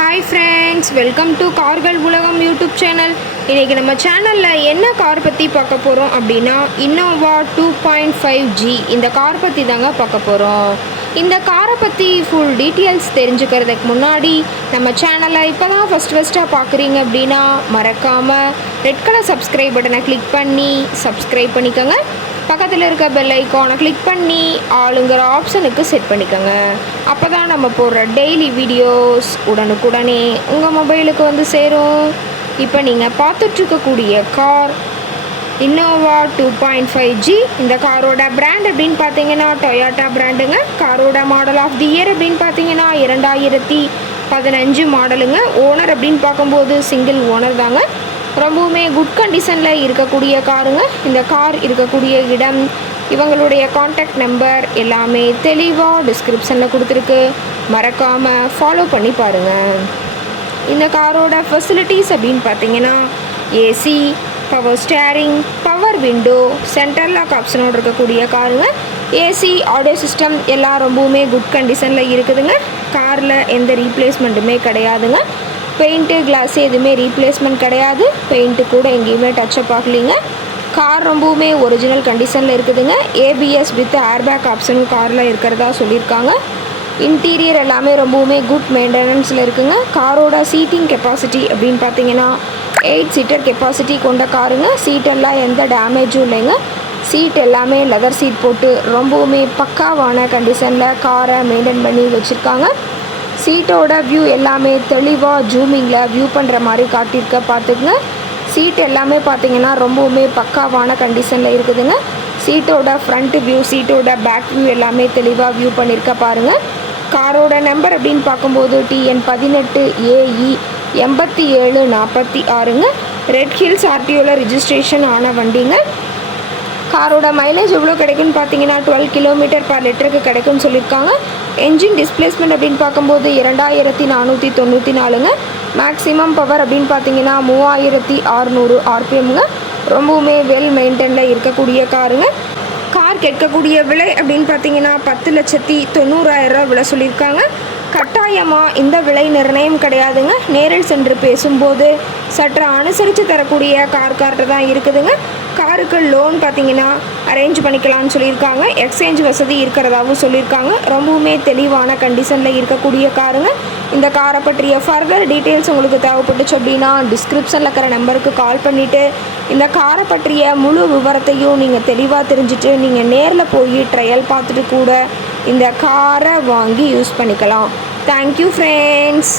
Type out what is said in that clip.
Hi friends, welcome to கார்கள் உலகம் YouTube channel. இன்றைக்கி நம்ம சேனலில் என்ன கார் பற்றி பார்க்க போகிறோம் அப்படின்னா இன்னோவா 2.5G இந்த கார் பற்றி தாங்க பார்க்க போகிறோம். இந்த காரை பற்றி ஃபுல் டீட்டெயில்ஸ் தெரிஞ்சுக்கிறதுக்கு முன்னாடி நம்ம சேனலை இப்போ தான் ஃபஸ்ட்டாக பார்க்குறீங்க அப்படின்னா மறக்காமல் ரெட் கலர் சப்ஸ்கிரைப் பட்டனை கிளிக் பண்ணி சப்ஸ்கிரைப் பண்ணிக்கோங்க. பக்கத்தில் இருக்க பெல் ஐக்கானை கிளிக் பண்ணி ஆளுங்கிற ஆப்ஷனுக்கு செட் பண்ணிக்கோங்க. அப்போ தான் நம்ம போடுற டெய்லி வீடியோஸ் உடனுக்குடனே உங்கள் மொபைலுக்கு வந்து சேரும். இப்போ நீங்கள் பார்த்துட்ருக்கக்கூடிய கார் இன்னோவா 2.5G. இந்த காரோட பிராண்ட் அப்படின்னு பார்த்தீங்கன்னா டொயோட்டா பிராண்டுங்க. காரோட மாடல் ஆஃப் தி இயர் அப்படின்னு பார்த்தீங்கன்னா 2015 மாடலுங்க. ஓனர் அப்படின்னு பார்க்கும்போது சிங்கிள் ஓனர் தாங்க. ரொம்பவுமே குட் கண்டிஷனில் இருக்கக்கூடிய காருங்க. இந்த கார் இருக்கக்கூடிய இடம், இவங்களுடைய காண்டாக்ட் நம்பர் எல்லாமே தெளிவாக டிஸ்கிரிப்ஷனில் கொடுத்துருக்கு. மறக்காமல் ஃபாலோ பண்ணி பாருங்கள். இந்த காரோட ஃபெசிலிட்டிஸ் அப்படின்னு பார்த்தீங்கன்னா AC, power steering, power window, centre lock ஆப்ஷனோடு இருக்கக்கூடிய காருங்க. ஏசி, ஆடியோ சிஸ்டம் எல்லாம் ரொம்பவுமே குட் கண்டிஷனில் இருக்குதுங்க. காரில் எந்த ரீப்ளேஸ்மெண்ட்டுமே கிடையாதுங்க. பெயிண்ட்டு, கிளாஸு எதுவுமே ரீப்ளேஸ்மெண்ட் கிடையாது. பெயிண்ட்டு கூட எங்கேயுமே டச்சப் ஆகலைங்க. கார் ரொம்பவுமே ஒரிஜினல் கண்டிஷனில் இருக்குதுங்க. ஏபிஎஸ் வித் ஏர்பேக் ஆப்ஷனும் காரில் இருக்கிறதா சொல்லியிருக்காங்க. இன்டீரியர் எல்லாமே ரொம்பவுமே குட் மெயின்டெனன்ஸில் இருக்குங்க. காரோட சீட்டிங் கெப்பாசிட்டி அப்படின்னு பார்த்தீங்கன்னா 8 சீட்டர் கெப்பாசிட்டி கொண்ட காருங்க. சீட்டெல்லாம் எந்த டேமேஜும் இல்லைங்க. சீட் எல்லாமே லெதர் சீட் போட்டு ரொம்பவுமே பக்காவான கண்டிஷனில் காரை மெயின்டைன் பண்ணி வச்சுருக்காங்க. சீட்டோட வியூ எல்லாமே தெளிவாக ஜூமிங்கில் வியூ பண்ணுற மாதிரி காட்டியிருக்க பார்த்துக்குங்க. சீட் எல்லாமே பார்த்தீங்கன்னா ரொம்பவுமே பக்காவான கண்டிஷனில் இருக்குதுங்க. சீட்டோட ஃப்ரண்ட் வியூ, சீட்டோட பேக் வியூ எல்லாமே தெளிவாக வியூ பண்ணியிருக்க பாருங்கள். காரோட நம்பர் அப்படின்னு பார்க்கும்போது TN18 AE 8746ங்க. ரெட் ஹில்ஸ் RTOவில் ரிஜிஸ்ட்ரேஷன் ஆன வண்டிங்க. காரோட மைலேஜ் எவ்வளோ கிடைக்குன்னு பார்த்தீங்கன்னா 12 km/லிட்டருக்கு கிடைக்கும்னு சொல்லியிருக்காங்க. என்ஜின் டிஸ்பிளேஸ்மெண்ட் அப்படின்னு பார்க்கும்போது 2494ங்க. மேக்ஸிமம் பவர் அப்படின்னு பார்த்தீங்கன்னா 3600 RPMங்க. ரொம்பவுமே வெல் மெயின்டைனில் இருக்கக்கூடிய காருங்க. கார் கேட்கக்கூடிய விலை அப்படின்னு பார்த்தீங்கன்னா 10,90,000 விலை சொல்லியிருக்காங்க. கட்டாயமாக இந்த விலை நிர்ணயம் கிடையாதுங்க. நேரில் சென்று பேசும்போது சற்று அனுசரித்து தரக்கூடிய கார்ட்ட தான் இருக்குதுங்க. காருக்கு லோன் பார்த்தீங்கன்னா அரேஞ்ச் பண்ணிக்கலாம்னு சொல்லியிருக்காங்க. எக்ஸ்சேஞ்ச் வசதி இருக்கிறதாகவும் சொல்லியிருக்காங்க. ரொம்பவுமே தெளிவான கண்டிஷனில் இருக்கக்கூடிய காருங்க. இந்த காரை பற்றிய ஃபர்தர் டீட்டெயில்ஸ் உங்களுக்கு தேவைப்பட்டுச்சு அப்படின்னா டிஸ்கிரிப்ஷனில் இருக்கிற நம்பருக்கு கால் பண்ணிவிட்டு இந்த காரை பற்றிய முழு விவரத்தையும் நீங்கள் தெளிவாக தெரிஞ்சுட்டு நீங்கள் நேரில் போய் ட்ரையல் பார்த்துட்டு கூட இந்த காரை வாங்கி யூஸ் பண்ணிக்கலாம். Thank you friends.